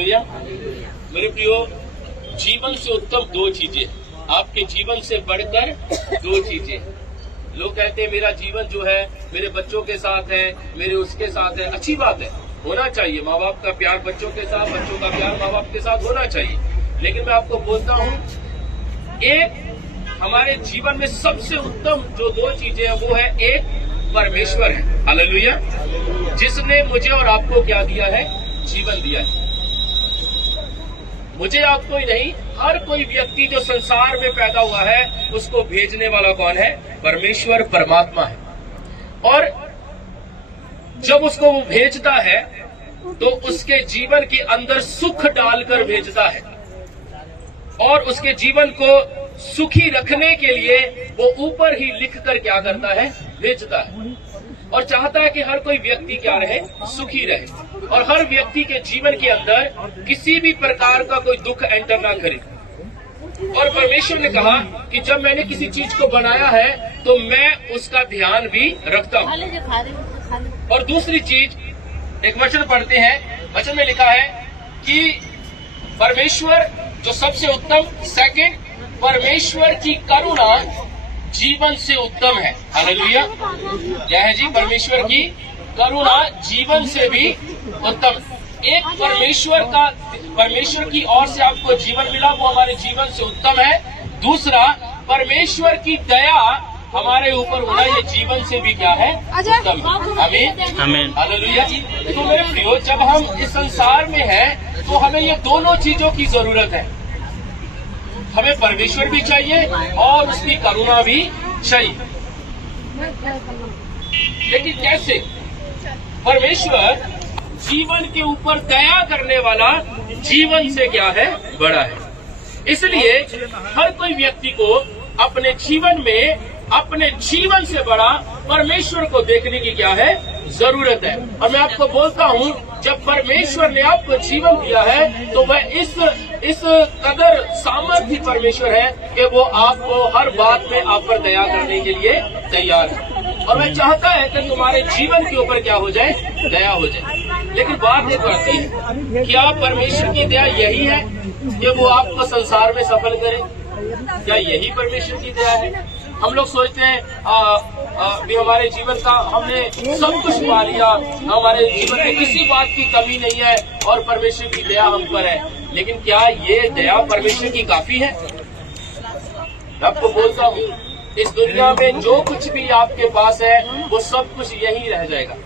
Hallelujah. मेरे प्रियो, जीवन से उत्तम दो चीजें, आपके जीवन से बढ़कर दो चीजें। लोग कहते हैं मेरा जीवन जो है मेरे बच्चों के साथ है, मेरे उसके साथ है। अच्छी बात है, होना चाहिए। माँ बाप का प्यार बच्चों के साथ, बच्चों का प्यार माँ बाप के साथ होना चाहिए। लेकिन मैं आपको बोलता हूँ, एक हमारे जीवन में सबसे उत्तम जो दो चीजें हैं वो है, एक परमेश्वर है, हालेलुया, जिसने मुझे और आपको क्या दिया है? जीवन दिया है। मुझे आपको ही नहीं, हर कोई व्यक्ति जो संसार में पैदा हुआ है उसको भेजने वाला कौन है? परमेश्वर, परमात्मा है। और जब उसको वो भेजता है तो उसके जीवन के अंदर सुख डालकर भेजता है और उसके जीवन को सुखी रखने के लिए वो ऊपर ही लिखकर क्या करता है? भेजता है। और चाहता है कि हर कोई व्यक्ति क्या रहे? सुखी रहे। और हर व्यक्ति के जीवन के अंदर किसी भी प्रकार का कोई दुख एंटर ना करे। और परमेश्वर ने कहा कि जब मैंने किसी चीज को बनाया है तो मैं उसका ध्यान भी रखता हूँ। और दूसरी चीज, एक वचन पढ़ते हैं, वचन में लिखा है कि परमेश्वर जो सबसे उत्तम, सेकंड, परमेश्वर की करुणा जीवन से उत्तम है, हालेलुया। क्या है जी? परमेश्वर की करुणा जीवन से भी उत्तम। एक परमेश्वर की ओर से आपको जीवन मिला, वो हमारे जीवन से उत्तम है। दूसरा, परमेश्वर की दया हमारे ऊपर होना, ये जीवन से भी क्या है? उत्तम। आमीन, आमीन, हालेलुया। तो मेरे प्रियो, जब हम इस संसार में हैं तो हमें ये दोनों चीजों की जरूरत है। हमें परमेश्वर भी चाहिए और उसकी करुणा भी चाहिए। लेकिन कैसे? परमेश्वर जीवन के ऊपर दया करने वाला जीवन से क्या है? बड़ा है। इसलिए हर कोई व्यक्ति को अपने जीवन में अपने जीवन से बड़ा परमेश्वर को देखने की क्या है? जरूरत है। और मैं आपको बोलता हूँ, जब परमेश्वर ने आपको जीवन दिया है तो वह इस कदर सामर्थ्य परमेश्वर है कि वो आपको हर बात में आप पर दया करने के लिए तैयार है। और वह चाहता है कि तुम्हारे जीवन के ऊपर क्या हो जाए? दया हो जाए। लेकिन बात एक आती है, क्या परमेश्वर की दया यही है कि वो आपको संसार में सफल करे? क्या यही परमेश्वर की दया है? हम लोग सोचते हैं भी हमारे जीवन का हमने सब कुछ पा लिया, हमारे जीवन में किसी बात की कमी नहीं है और परमेश्वर की दया हम पर है। लेकिन क्या ये दया परमेश्वर की काफी है? मैं आपको बोलता हूँ, इस दुनिया में जो कुछ भी आपके पास है वो सब कुछ यही रह जाएगा।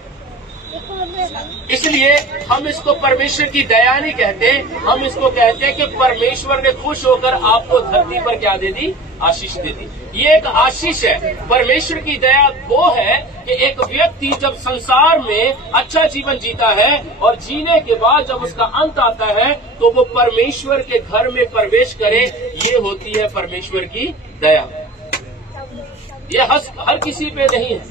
इसलिए हम इसको परमेश्वर की दया नहीं कहते, हम इसको कहते हैं कि परमेश्वर ने खुश होकर आपको धरती पर क्या दे दी? आशीष दे दी। ये एक आशीष है। परमेश्वर की दया वो है कि एक व्यक्ति जब संसार में अच्छा जीवन जीता है और जीने के बाद जब उसका अंत आता है तो वो परमेश्वर के घर में प्रवेश करे। ये होती है परमेश्वर की दया। ये हर किसी पे नहीं है,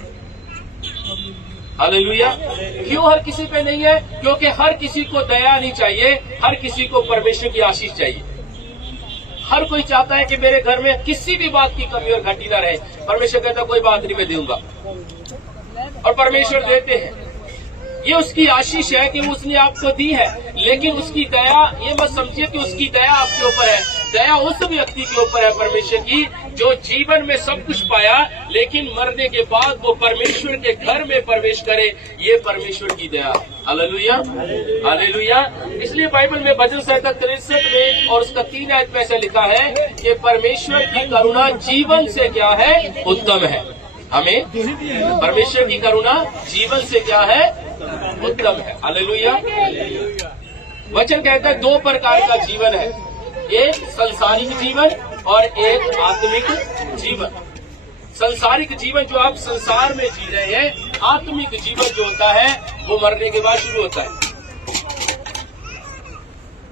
हालेलुया। क्यों हर किसी पे नहीं है? क्योंकि हर किसी को दया नहीं चाहिए, हर किसी को परमेश्वर की आशीष चाहिए। हर कोई चाहता है कि मेरे घर में किसी भी बात की कमी और घटी ना रहे। परमेश्वर कहता कोई बात नहीं, मैं दूंगा, और परमेश्वर देते हैं। ये उसकी आशीष है कि उसने आपको दी है। लेकिन उसकी दया, ये मत समझिए कि उसकी दया आपके ऊपर है। दया उस व्यक्ति के ऊपर है परमेश्वर की जो जीवन में सब कुछ पाया लेकिन मरने के बाद वो परमेश्वर के घर में प्रवेश करे। ये परमेश्वर की दया, हालेलुया, हालेलुया। इसलिए बाइबल में भजन संहिता 63 में और उसका 3 आयत में ऐसा लिखा है कि परमेश्वर की करुणा जीवन से क्या है? उत्तम है। हमें परमेश्वर की करुणा जीवन से क्या है? उत्तम है, हालेलुया। वचन कहता है 2 प्रकार का जीवन है, एक संसारिक जीवन और एक आत्मिक जीवन। संसारिक जीवन जो आप संसार में जी रहे हैं, आत्मिक जीवन जो होता है वो मरने के बाद शुरू होता है।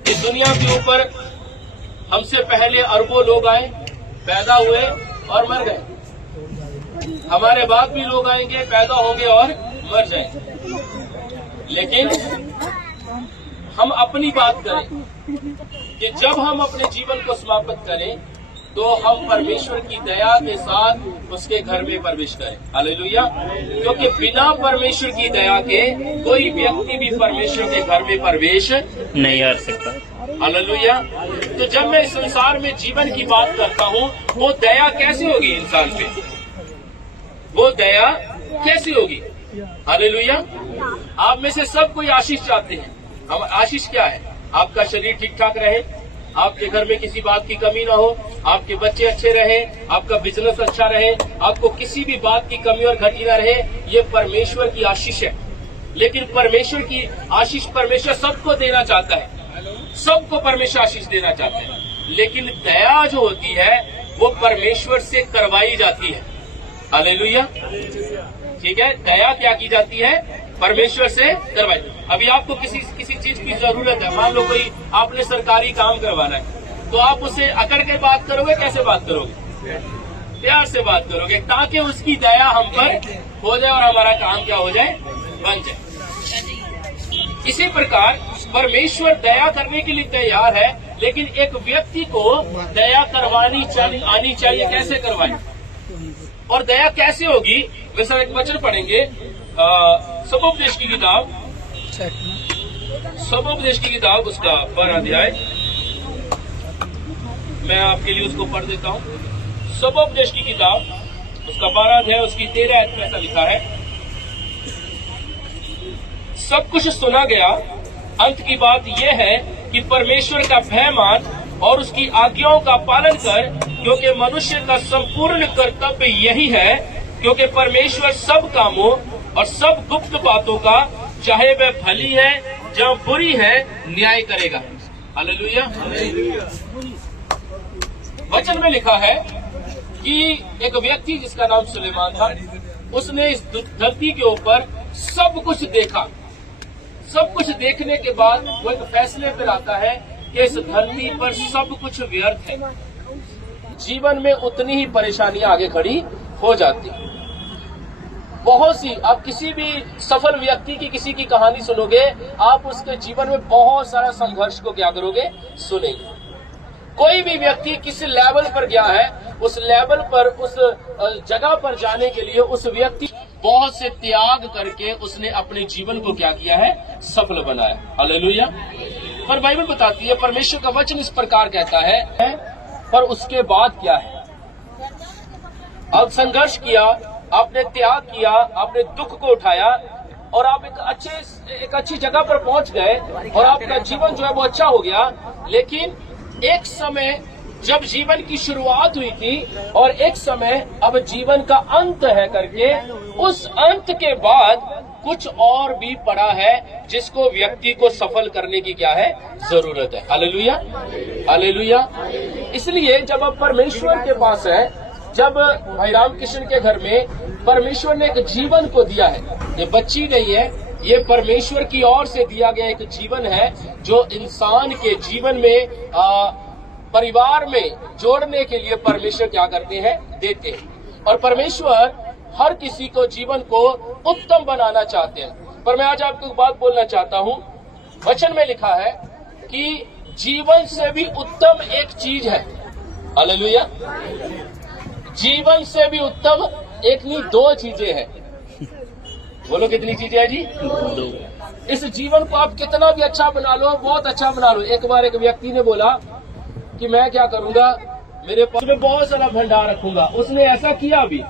इस दुनिया के ऊपर हमसे पहले अरबों लोग आए, पैदा हुए और मर गए। हमारे बाद भी लोग आएंगे, पैदा होंगे और मर जाएंगे। लेकिन हम अपनी बात करें कि जब हम अपने जीवन को समाप्त करें तो हम परमेश्वर की दया के साथ उसके घर में प्रवेश करें। हालेलुया। क्योंकि बिना परमेश्वर की दया के कोई व्यक्ति भी परमेश्वर के घर में प्रवेश नहीं कर सकता। हालेलुया। तो जब मैं इस संसार में जीवन की बात करता हूँ, वो दया कैसे होगी इंसान पे? वो दया कैसी होगी? हालेलुया। आप में से सब कोई आशीष चाहते हैं। हम आशीष क्या है? आपका शरीर ठीक ठाक रहे, आपके घर में किसी बात की कमी ना हो, आपके बच्चे अच्छे रहे, आपका बिजनेस अच्छा रहे, आपको किसी भी बात की कमी और घटी ना रहे। ये परमेश्वर की आशीष है। लेकिन परमेश्वर की आशीष परमेश्वर सबको देना चाहता है, सबको परमेश्वर आशीष देना चाहता है। लेकिन दया जो होती है वो परमेश्वर से करवाई जाती है। हालेलुया। ठीक है, दया क्या की जाती है? परमेश्वर से करवाई। अभी आपको किसी चीज की जरूरत है, मान लो कोई आपने सरकारी काम करवाना है, तो आप उससे अकड़ के बात करोगे? कैसे बात करोगे? प्यार से बात करोगे, ताकि उसकी दया हम पर हो जाए और हमारा काम क्या हो जाए? बन जाए। इसी प्रकार परमेश्वर दया करने के लिए तैयार है, लेकिन एक व्यक्ति को दया करवानी चाहिए, आनी चाहिए। कैसे करवाए और दया कैसे होगी? वैसे एक वचन पढ़ेंगे, सबोपदेश की किताब, सबोपदेश की किताब उसका 12 अध्याय, मैं आपके लिए उसको पढ़ देता हूँ। सबोपदेश की किताब उसका 12 अध्याय उसकी 13 आयत में ऐसा लिखा है, सब कुछ सुना गया, अंत की बात यह है कि परमेश्वर का भय मान और उसकी आज्ञाओं का पालन कर, क्योंकि मनुष्य का संपूर्ण कर्तव्य यही है। क्योंकि परमेश्वर सब कामों और सब गुप्त बातों का, चाहे वह भली है या बुरी है, न्याय करेगा। हालेलुया। वचन में लिखा है कि एक व्यक्ति जिसका नाम सुलेमान था, उसने इस धरती के ऊपर सब कुछ देखा। सब कुछ देखने के बाद वो एक फैसले पर आता है कि इस धरती पर सब कुछ व्यर्थ है। जीवन में उतनी ही परेशानियां आगे खड़ी हो जाती। बहुत सी, आप किसी भी सफल व्यक्ति की किसी की कहानी सुनोगे, आप उसके जीवन में बहुत सारा संघर्ष को क्या करोगे? सुनेंगे। कोई भी व्यक्ति किस लेवल पर गया है, उस लेवल पर, उस जगह पर जाने के लिए उस व्यक्ति बहुत से त्याग करके उसने अपने जीवन को क्या किया है? सफल बनाया। हालेलुया। पर बाइबल बताती है, परमेश्वर का वचन इस प्रकार कहता है, पर उसके बाद क्या है? अब संघर्ष किया, आपने त्याग किया, आपने दुख को उठाया और आप एक अच्छी जगह पर पहुंच गए और आपका जीवन जो है वो अच्छा हो गया। लेकिन एक समय जब जीवन की शुरुआत हुई थी और एक समय अब जीवन का अंत है करके, उस अंत के बाद कुछ और भी पड़ा है जिसको व्यक्ति को सफल करने की क्या है? जरूरत है। हालेलुया। हालेलुया। इसलिए जब आप परमेश्वर के पास है, जब भाई रामकृष्ण के घर में परमेश्वर ने एक जीवन को दिया है, ये बच्ची नहीं है, ये परमेश्वर की ओर से दिया गया एक जीवन है जो इंसान के जीवन में परिवार में जोड़ने के लिए परमेश्वर क्या करते हैं? देते हैं। और परमेश्वर हर किसी को जीवन को उत्तम बनाना चाहते हैं। पर मैं आज आपको एक बात बोलना चाहता हूँ, वचन में लिखा है कि जीवन से भी उत्तम एक चीज है। हालेलुया। जीवन से भी उत्तम एक नहीं, दो चीजें हैं। बोलो कितनी चीजें हैं जी? दो। इस जीवन को आप कितना भी अच्छा बना लो, बहुत अच्छा बना लो। एक बार एक व्यक्ति ने बोला कि मैं क्या करूंगा, मेरे पास में बहुत सारा भंडार रखूंगा। उसने ऐसा किया भी,